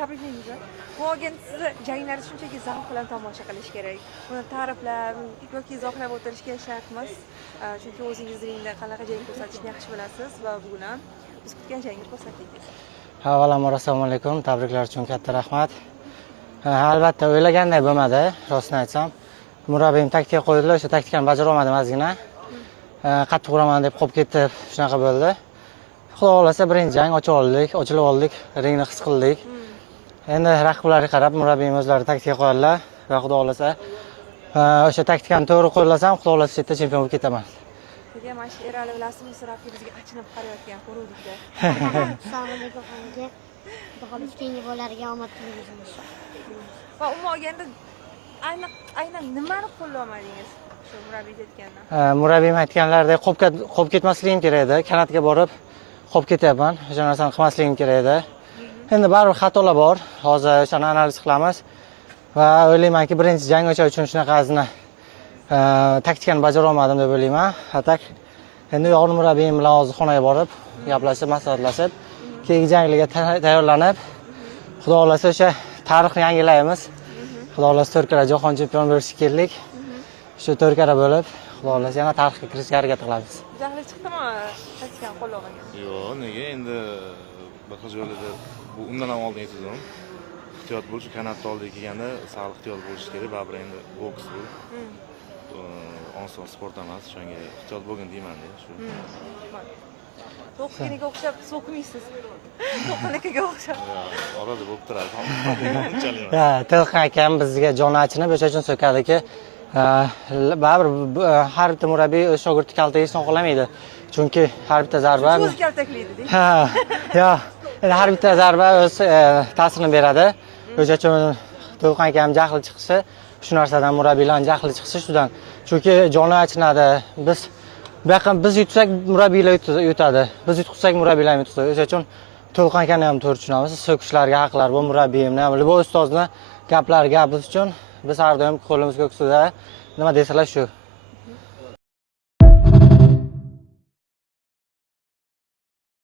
tabriklaymiz. Bu olgan sizni janglarni shunchaki zavq bilan tomosha qilish kerak. Buni ta'riflab yoki izohlab o'tirishga shart emas. Chunki o'zingiz ringda qanaqa jang ko'rsatishni yaxshi bilasiz va bugun ham biz kutgan jangni ko'rsatdingiz. Avvalambor assalomu alaykum. Tabriklar uchun katta rahmat. Albatta o'ylaganday bo'lmadi, rostini aytsam. Murabbiyim taktika qo'ydilar, o'sha taktikani bajara olmadim ozgina. Qattiq uraman deb qolib ketib, shunaqa bo'ldi. Xudo xolasa birinchi jang ochilib oldik, ringni his qildik. Endi raqiblarga qarab murabbiyim o'zlari taktika qo'yadilar va xudo xolasa o'sha taktikani to'g'ri qo'llasam, xudo xolasa chetda chempion bo'lib ketaman. Nega mana shu Erali bilasizmi, raqibimizga achinib qarayotgan ko'ruvdik-da. Assalomu alaykum hammaga. Xudo xohlasa keyingi bolalarga omad tilaymiz inshaalloh. Va umuman olganda aynan nimani qo'llamadingiz? Shu murabbiy aytgandan. Murabbiyim aytganlaridek qolib ketmasligim kerak edi. Kanatga borib qolib ketyapman. O'sha narsani qilmasligim kerak edi. Endi baribir xatolar bor. Hozir o'shani analiz qilamiz va o'ylaymanki, birinchi jang o'sha uchun shunaqa azina taktikani bajara olmadim deb o'ylayman. Atak endi yo'g'on murabbiyim bilan hozir xonaga borib, gaplashib, maslahatlashib, keyingi janglarga tayyorlanib, xudo xolasa o'sha tarixni yangilaymiz. Xudo xolasa 4 karra jahon chempioni bo'lishga keldik. Shu 4 karra bo'lib, xudo xolasa yana tarixga kirishga harakat qilamiz. Jahli chiqdimi taktikani qo'llamagan? Yo'q, nega endi bir xil yo'lida bu undan ham oldin aytdim. Ehtiyot bo'lish, kanatda oldiga kelganda sal ehtiyot bo'lish kerak, baribir endi boks bu. Oson sport emas, shunga ehtiyot bo'lgin deyman-da shu. To'qqiniga o'xshab so'kmaysiz. To'qqiniga o'xshab. Orada bo'lib turadi. Unchalik emas. Ha, Tilqan akam bizga joni achinib, o'sha uchun so'kadiki, baribir har bitta murabbiy o'z shogirdi kaltakishni xohlamaydi. Chunki har bitta zarba o'z kaltaklaydi-da. Ha, yo, har bitta zarba o'z ta'sirini beradi. O'sha uchun Tilqan akam jahli chiqishi, shu narsadan murabbiylar jahli chiqishi shudan. Chunki joni achinadi. Biz yutsak murabbiylar yutadi. Biz yutqizsak murabbiylar yutqizadi. O'sha uchun Tilqan akani ham to'g'ri tushunamiz. So'kishlarga haqlar bu murabbiyimni, bu ustozni gaplari gapimiz uchun biz har doim qo'limiz ko'ksida nima desalar shu.